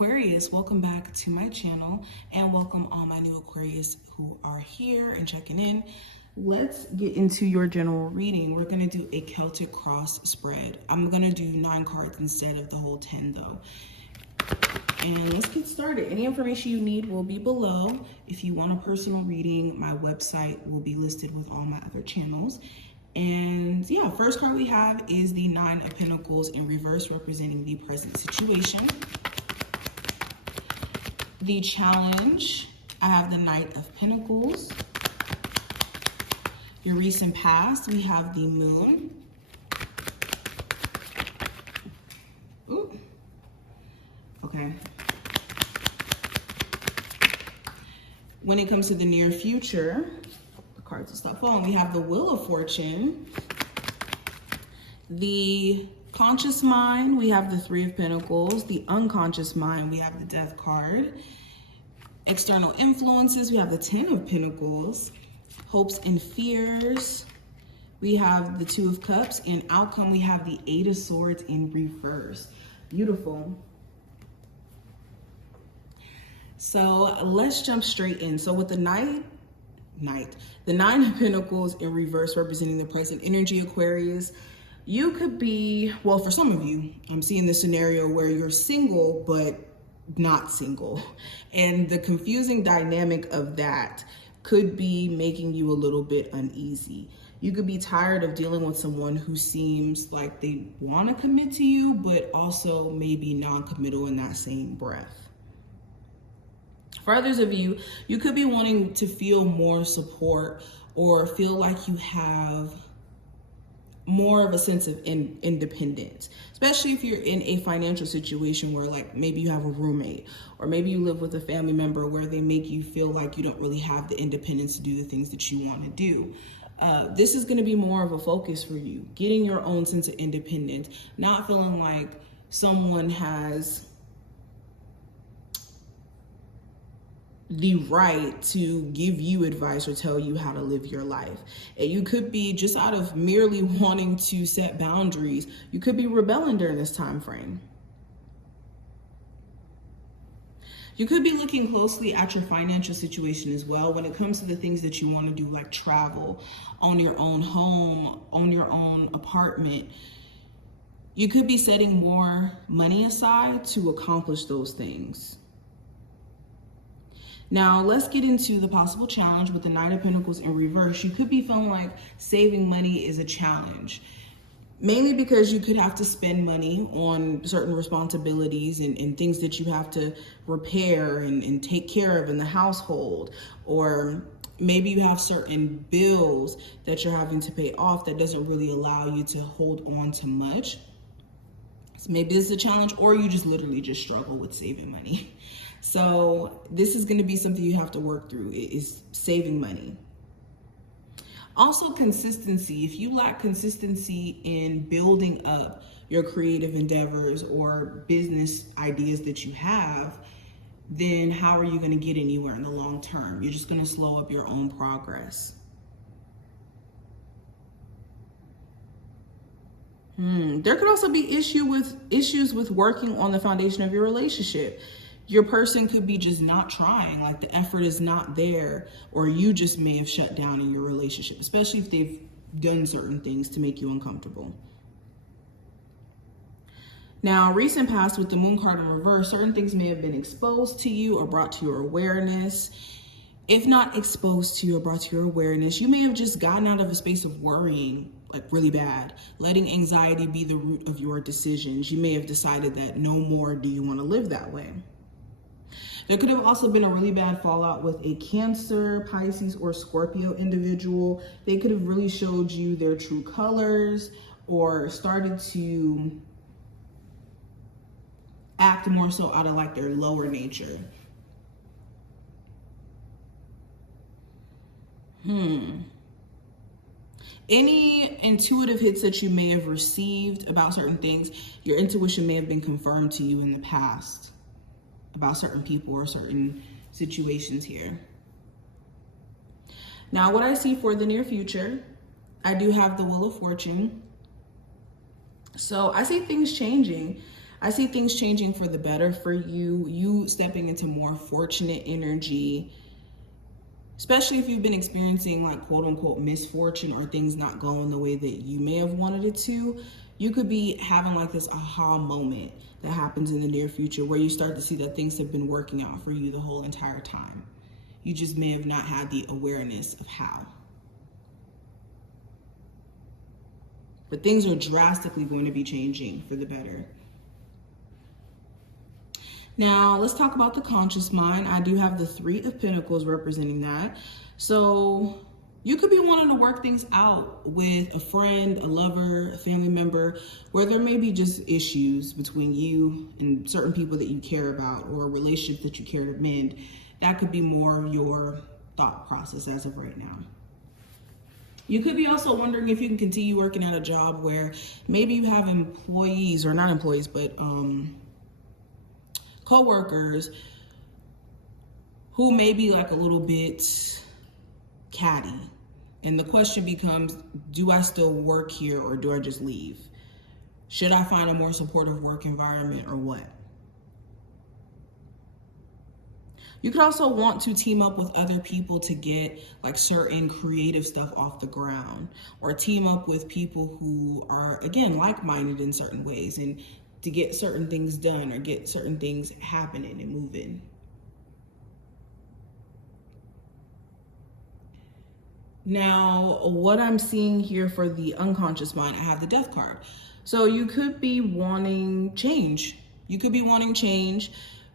Aquarius, welcome back to my channel and welcome all my new Aquarius who are here and checking in. Let's get into your general reading. We're going to do a Celtic cross spread. I'm going to do 9 cards instead of the whole 10 though. And let's get started. Any information you need will be below. If you want a personal reading, my website will be listed with all my other channels. And yeah, first card we have is the 9 of Pentacles in reverse, representing the present situation. The challenge, I have the Knight of Pentacles. Your recent past, we have the Moon. Ooh. Okay. When it comes to the near future, the cards will stop falling. We have the Wheel of Fortune. The conscious mind, we have the 3 of Pentacles. The unconscious mind, we have the Death card. External influences, we have the 10 of Pentacles. Hopes and fears, we have the 2 of Cups. And outcome, we have the 8 of Swords in reverse. Beautiful. So let's jump straight in. So with the the 9 of Pentacles in reverse, representing the present energy, Aquarius, you could be, well, for some of you, I'm seeing the scenario where you're single, but not single. And the confusing dynamic of that could be making you a little bit uneasy. You could be tired of dealing with someone who seems like they want to commit to you, but also maybe non-committal in that same breath. For others of you, you could be wanting to feel more support or feel like you have more of a sense of independence, especially if you're in a financial situation where like maybe you have a roommate or maybe you live with a family member where they make you feel like you don't really have the independence to do the things that you want to do. This is going to be more of a focus for you, getting your own sense of independence, not feeling like someone has the right to give you advice or tell you how to live your life. And you could be just out of merely wanting to set boundaries. You could be rebelling during this time frame. You could be looking closely at your financial situation as well when it comes to the things that you want to do, like travel, own your own home, own your own apartment. You could be setting more money aside to accomplish those things. Now, let's get into the possible challenge with the 9 of Pentacles in reverse. You could be feeling like saving money is a challenge, mainly because you could have to spend money on certain responsibilities and things that you have to repair and take care of in the household. Or maybe you have certain bills that you're having to pay off that doesn't really allow you to hold on to much. So maybe this is a challenge, or you just literally just struggle with saving money. So this is going to be something you have to work through, is saving money. Also, consistency. If you lack consistency in building up your creative endeavors or business ideas that you have, then how are you going to get anywhere in the long term? You're just going to slow up your own progress. There could also be issues with working on the foundation of your relationship. Your person could be just not trying, like the effort is not there, or you just may have shut down in your relationship, especially if they've done certain things to make you uncomfortable. Now, recent past with the Moon card in reverse, certain things may have been exposed to you or brought to your awareness. If not exposed to you or brought to your awareness, you may have just gotten out of a space of worrying, like really bad, letting anxiety be the root of your decisions. You may have decided that no more do you want to live that way. There could have also been a really bad fallout with a Cancer, Pisces, or Scorpio individual. They could have really showed you their true colors or started to act more so out of like their lower nature. Any intuitive hits that you may have received about certain things, your intuition may have been confirmed to you in the past about certain people or certain situations here. Now, what I see for the near future, I do have the Wheel of Fortune. So I see things changing. I see things changing for the better for you, you stepping into more fortunate energy, especially if you've been experiencing like quote unquote misfortune or things not going the way that you may have wanted it to. You could be having like this aha moment that happens in the near future where you start to see that things have been working out for you the whole entire time. You just may have not had the awareness of how. But things are drastically going to be changing for the better. Now, let's talk about the conscious mind. I do have the 3 of Pentacles representing that. So you could be wanting to work things out with a friend, a lover, a family member, where there may be just issues between you and certain people that you care about, or a relationship that you care to mend. That could be more of your thought process as of right now. You could be also wondering if you can continue working at a job where maybe you have employees, or not employees, but co-workers who may be like a little bit catty. And the question becomes, do I still work here or do I just leave? Should I find a more supportive work environment or what? You could also want to team up with other people to get like certain creative stuff off the ground, or team up with people who are, again, like-minded in certain ways, and to get certain things done or get certain things happening and moving. Now, what I'm seeing here for the unconscious mind, I have the Death card. So you could be wanting change. You could be wanting change,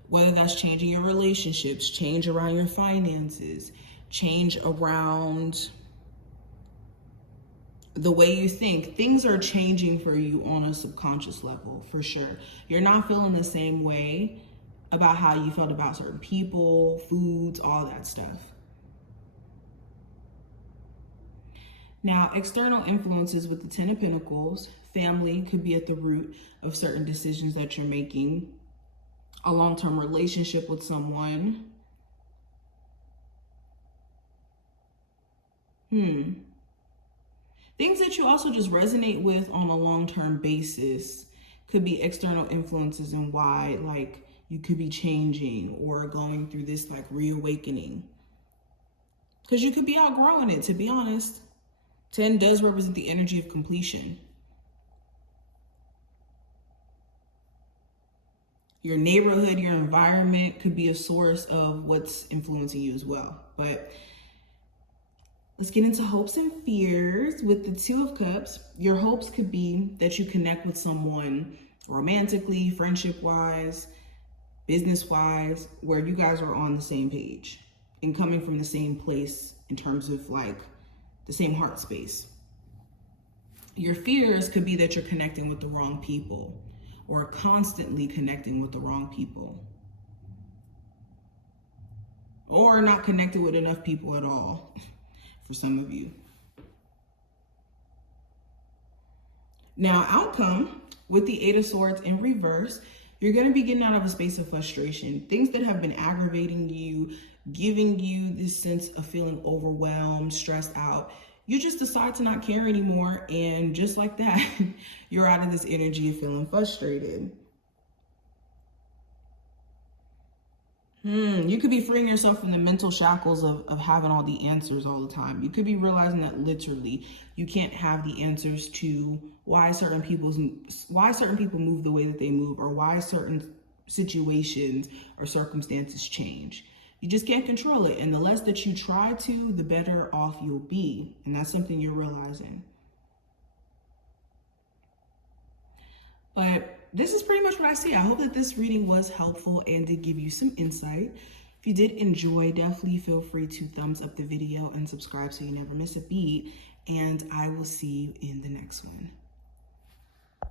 whether that's changing your relationships, change around your finances, change around the way you think. Things are changing for you on a subconscious level, for sure. You're not feeling the same way about how you felt about certain people, foods, all that stuff. Now, external influences with the 10 of Pentacles, family could be at the root of certain decisions that you're making. A long-term relationship with someone. Things that you also just resonate with on a long-term basis could be external influences, and why like you could be changing or going through this like reawakening. Because you could be outgrowing it, to be honest. 10 does represent the energy of completion. Your neighborhood, your environment could be a source of what's influencing you as well. But let's get into hopes and fears with the 2 of Cups. Your hopes could be that you connect with someone romantically, friendship-wise, business-wise, where you guys are on the same page and coming from the same place in terms of like the same heart space. Your fears could be that you're connecting with the wrong people, or constantly connecting with the wrong people, or not connected with enough people at all for some of you. Now, outcome with the 8 of Swords in reverse, you're going to be getting out of a space of frustration. Things that have been aggravating you, giving you this sense of feeling overwhelmed, stressed out. You just decide to not care anymore, and just like that, you're out of this energy of feeling frustrated. You could be freeing yourself from the mental shackles of having all the answers all the time. You could be realizing that literally you can't have the answers to why certain people move the way that they move, or why certain situations or circumstances change. You just can't control it. And the less that you try to, the better off you'll be. And that's something you're realizing. But this is pretty much what I see. I hope that this reading was helpful and did give you some insight. If you did enjoy, definitely feel free to thumbs up the video and subscribe so you never miss a beat. And I will see you in the next one.